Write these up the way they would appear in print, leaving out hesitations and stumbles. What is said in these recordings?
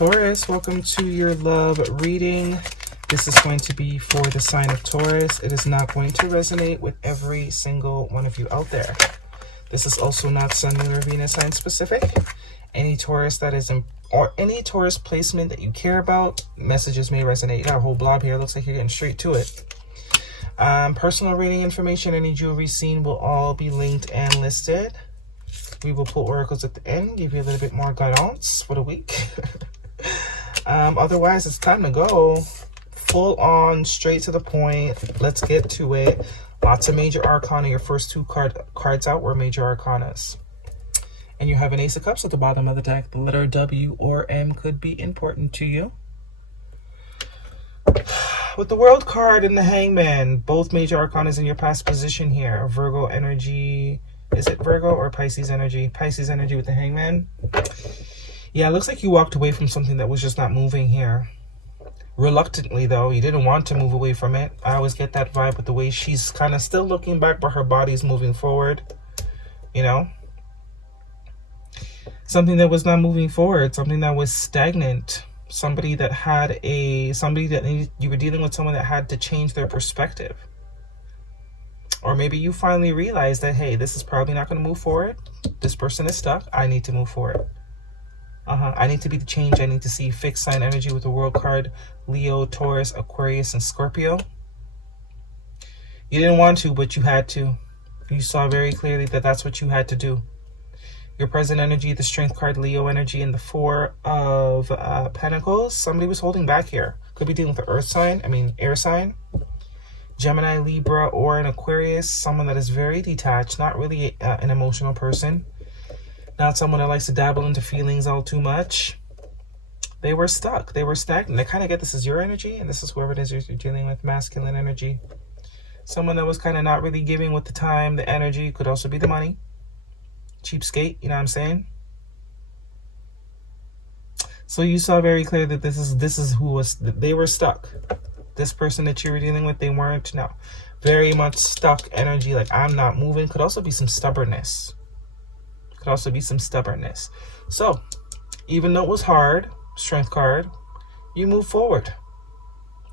Taurus, welcome to your love reading. This is going to be for the sign of Taurus. It is not going to resonate with every single one of you out there. This is also not Sun, Moon, or Venus sign specific. Any Taurus that is in, or any Taurus placement that you care about, messages may resonate. You got a whole blob here. Looks like you're getting straight to it. Personal reading information, any jewelry seen will all be linked and listed. We will pull oracles at the end, give you a little bit more guidance for the week. Otherwise, it's time to go. Full on, straight to the point. Let's get to it. Lots of major arcana. Your first two cards out were major arcanas. And you have an Ace of Cups at the bottom of the deck. The letter W or M could be important to you. With the World card and the Hangman, both major arcanas in your past position here. Virgo energy. Is it Virgo or Pisces energy? Pisces energy with the Hangman. Yeah, it looks like you walked away from something that was just not moving here. Reluctantly, though. You didn't want to move away from it. I always get that vibe with the way she's kind of still looking back, but her body's moving forward. You know? Something that was not moving forward. Something that was stagnant. Somebody that had you were dealing with someone that had to change their perspective. Or maybe you finally realized that, hey, this is probably not going to move forward. This person is stuck. I need to move forward. I need to be the change. I need to see fixed sign energy with the World card. Leo, Taurus, Aquarius, and Scorpio. You didn't want to, but you had to. You saw very clearly that that's what you had to do. Your present energy, the Strength card, Leo energy, and the Four of Pentacles. Somebody was holding back here. Could be dealing with the air sign. Gemini, Libra, or an Aquarius. Someone that is very detached. Not really an emotional person. Not someone that likes to dabble into feelings all too much. They were stuck. They were stagnant. I kind of get this is your energy, and this is whoever it is you're dealing with, masculine energy. Someone that was kind of not really giving with the time, the energy. Could also be the money. Cheapskate, you know what I'm saying? So you saw very clear that this is who was, they were stuck. This person that you were dealing with, they weren't, no. Very much stuck energy, like I'm not moving. Could also be some stubbornness. So, even though it was hard, Strength card, you move forward.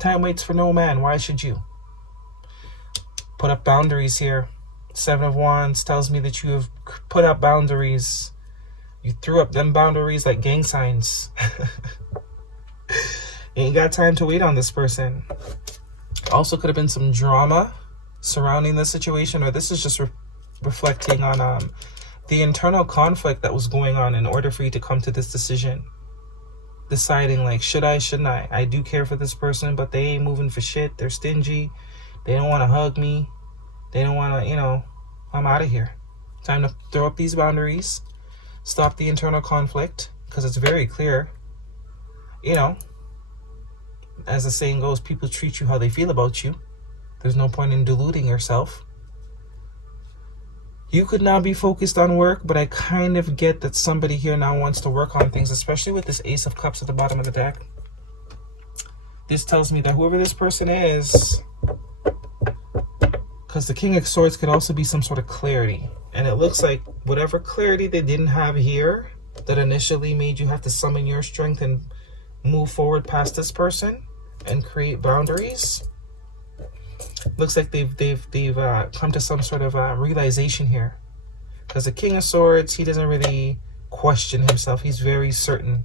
Time waits for no man. Why should you? Put up boundaries here. Seven of Wands tells me that you have put up boundaries. You threw up them boundaries like gang signs. You ain't got time to wait on this person. Also could have been some drama surrounding the situation, or this is just reflecting on the internal conflict that was going on in order for you to come to this decision. Deciding like, should I, shouldn't I? I do care for this person, but they ain't moving for shit. They're stingy. They don't want to hug me. They don't want to, I'm out of here. Time to throw up these boundaries. Stop the internal conflict, because it's very clear. As the saying goes, people treat you how they feel about you. There's no point in deluding yourself. You could now be focused on work, but I kind of get that somebody here now wants to work on things, especially with this Ace of Cups at the bottom of the deck. This tells me that whoever this person is, because the King of Swords could also be some sort of clarity. And it looks like whatever clarity they didn't have here, that initially made you have to summon your strength and move forward past this person and create boundaries. Looks like they've come to some sort of realization here. Because the King of Swords, he doesn't really question himself. He's very certain.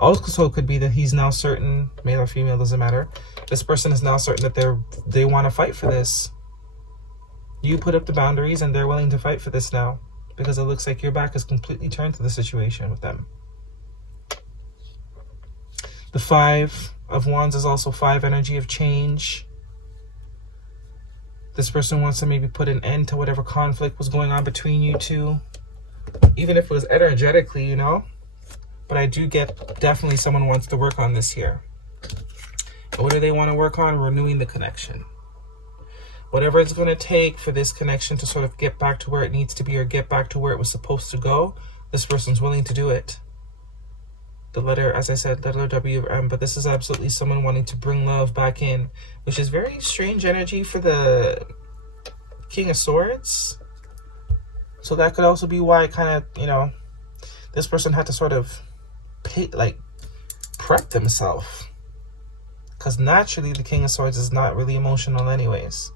Also could be that he's now certain, male or female, doesn't matter. This person is now certain that they want to fight for this. You put up the boundaries and they're willing to fight for this now. Because it looks like your back is completely turned to the situation with them. The Five of Wands is also 5 energy of change. This person wants to maybe put an end to whatever conflict was going on between you two. Even if it was energetically, But I do get definitely someone wants to work on this here. What do they want to work on? Renewing the connection. Whatever it's going to take for this connection to sort of get back to where it needs to be or get back to where it was supposed to go, this person's willing to do it. The letter, as I said, letter W or M, but this is absolutely someone wanting to bring love back in, which is very strange energy for the King of Swords. So that could also be why kind of, this person had to sort of prep themselves. Because naturally, the King of Swords is not really emotional anyways.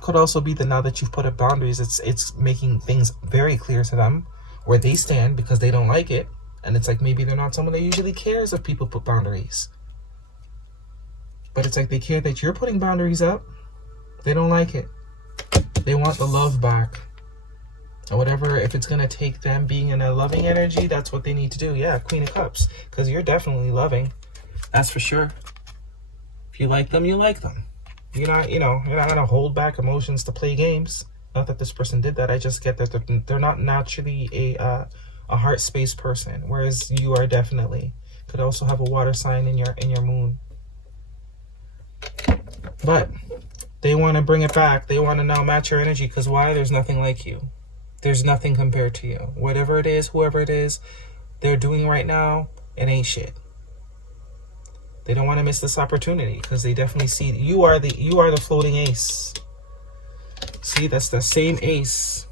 Could also be that now that you've put up boundaries, it's making things very clear to them where they stand because they don't like it. And it's like maybe they're not someone that usually cares if people put boundaries. But it's like they care that you're putting boundaries up. They don't like it. They want the love back. Or whatever, if it's going to take them being in a loving energy, that's what they need to do. Yeah, Queen of Cups. Because you're definitely loving. That's for sure. If you like them, you like them. You're not going to hold back emotions to play games. Not that this person did that. I just get that they're not naturally a heart space person. Whereas you are definitely. Could also have a water sign in your moon. But they want to bring it back. They want to now match your energy. Because why? There's nothing like you. There's nothing compared to you. Whatever it is, whoever it is, they're doing right now, it ain't shit. They don't want to miss this opportunity because they definitely see you are the floating ace. See, that's the same ace.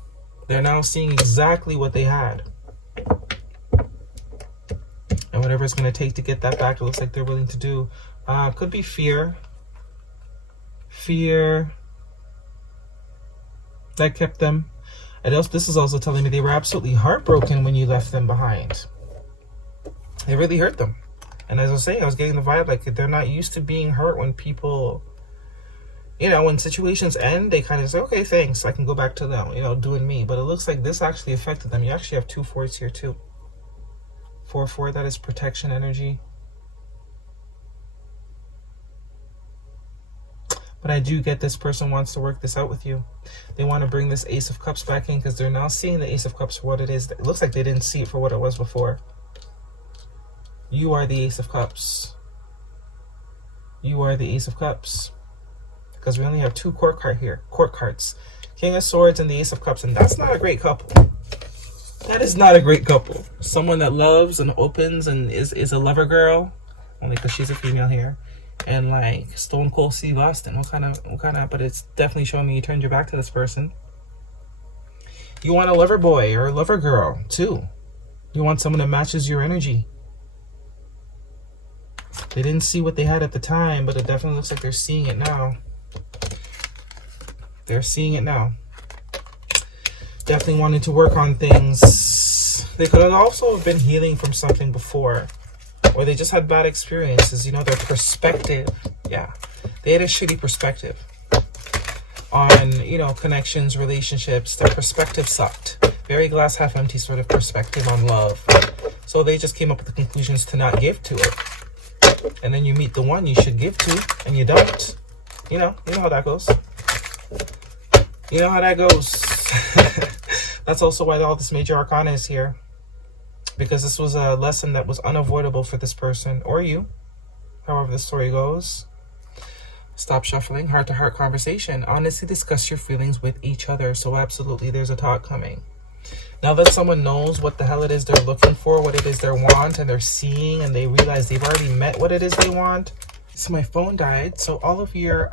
They're now seeing exactly what they had. And whatever it's going to take to get that back, it looks like they're willing to do. Could be fear. Fear that kept them. And this is also telling me they were absolutely heartbroken when you left them behind. It really hurt them. And as I was saying, I was getting the vibe like they're not used to being hurt when people, when situations end, they kind of say, okay, thanks, I can go back to them, doing me. But it looks like this actually affected them. You actually have 2 4s here too. 4-4, that is protection energy. But I do get this person wants to work this out with you. They want to bring this Ace of Cups back in because they're now seeing the Ace of Cups for what it is. It looks like they didn't see it for what it was before. You are the Ace of Cups. You are the Ace of Cups. Because we only have 2 court cards. King of Swords and the Ace of Cups. And that's not a great couple. That is not a great couple. Someone that loves and opens and is a lover girl. Only because she's a female here. And like Stone Cold Steve Austin. What kind of, but it's definitely showing me you turned your back to this person. You want a lover boy or a lover girl too. You want someone that matches your energy. They didn't see what they had at the time, but it definitely looks like they're seeing it now. They're seeing it now. Definitely wanting to work on things. They could have also been healing from something before. Or they just had bad experiences. Their perspective. Yeah. They had a shitty perspective on, connections, relationships. Their perspective sucked. Very glass half empty sort of perspective on love. So they just came up with the conclusions to not give to it. And then you meet the one you should give to, and you don't. You know how that goes. You know how that goes. That's also why all this major arcana is here. Because this was a lesson that was unavoidable for this person or you. However the story goes. Stop shuffling. Heart-to-heart conversation. Honestly discuss your feelings with each other. So absolutely there's a talk coming. Now that someone knows what the hell it is they're looking for, what it is they want, and they're seeing, and they realize they've already met what it is they want. So my phone died, so all of your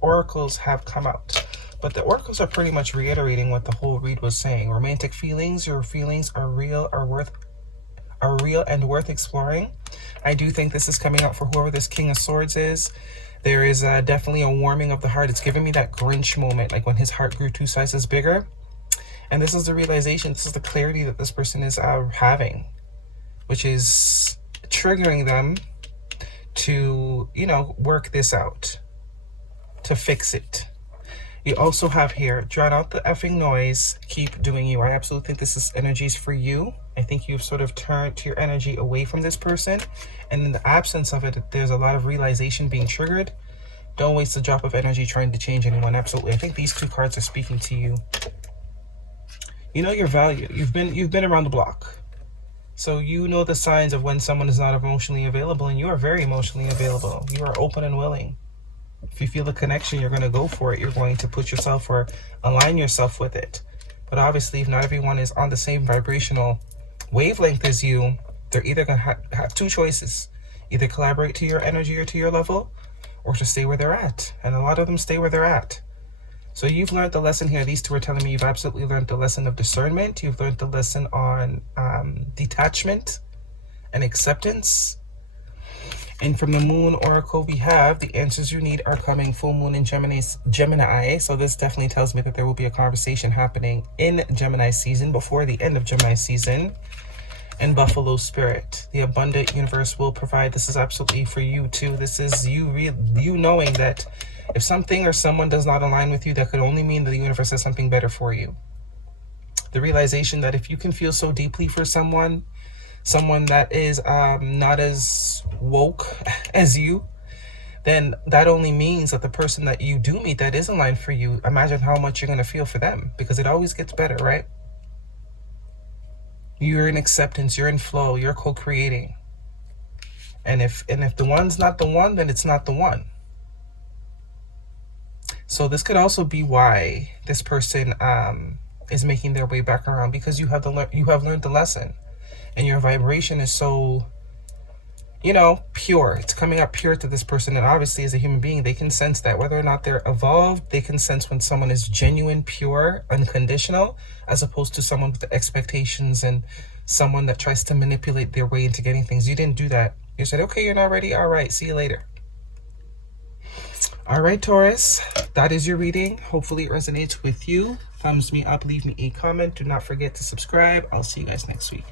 oracles have come out. But the oracles are pretty much reiterating what the whole read was saying. Romantic feelings, your feelings are real, are real and worth exploring. I do think this is coming out for whoever this King of Swords is. There is definitely a warming of the heart. It's giving me that Grinch moment, like when his heart grew 2 sizes bigger. And this is the realization, this is the clarity that this person is having, which is triggering them to, work this out, to fix it. You also have here, drown out the effing noise, keep doing you. I absolutely think this is energies for you. I think you've sort of turned your energy away from this person. And in the absence of it, there's a lot of realization being triggered. Don't waste a drop of energy trying to change anyone. Absolutely. I think these 2 cards are speaking to you. You know your value. You've been around the block. So you know the signs of when someone is not emotionally available, and you are very emotionally available. You are open and willing. If you feel the connection, you're going to go for it. You're going to put yourself or align yourself with it. But obviously, if not everyone is on the same vibrational wavelength as you, they're either going to have 2 choices. Either collaborate to your energy or to your level, or to stay where they're at. And a lot of them stay where they're at. So you've learned the lesson here. These two are telling me you've absolutely learned the lesson of discernment. You've learned the lesson on detachment and acceptance. And from the moon oracle, we have the answers you need are coming. Full moon in Gemini. So this definitely tells me that there will be a conversation happening in Gemini season, before the end of Gemini season. And Buffalo Spirit, the abundant universe will provide. This is absolutely for you too. This is you knowing that if something or someone does not align with you, that could only mean that the universe has something better for you. The realization that if you can feel so deeply for someone that is not as woke as you, then that only means that the person that you do meet that is aligned for you, imagine how much you're going to feel for them, because it always gets better, right? You're in acceptance, you're in flow, you're co-creating. And if the one's not the one, then it's not the one. So this could also be why this person is making their way back around, because you have learned the lesson, and your vibration is so, pure. It's coming up pure to this person, and obviously as a human being, they can sense that. Whether or not they're evolved, they can sense when someone is genuine, pure, unconditional, as opposed to someone with expectations and someone that tries to manipulate their way into getting things. You didn't do that. You said, okay, you're not ready. All right, see you later. All right, Taurus, that is your reading. Hopefully it resonates with you. Thumbs me up, leave me a comment. Do not forget to subscribe. I'll see you guys next week.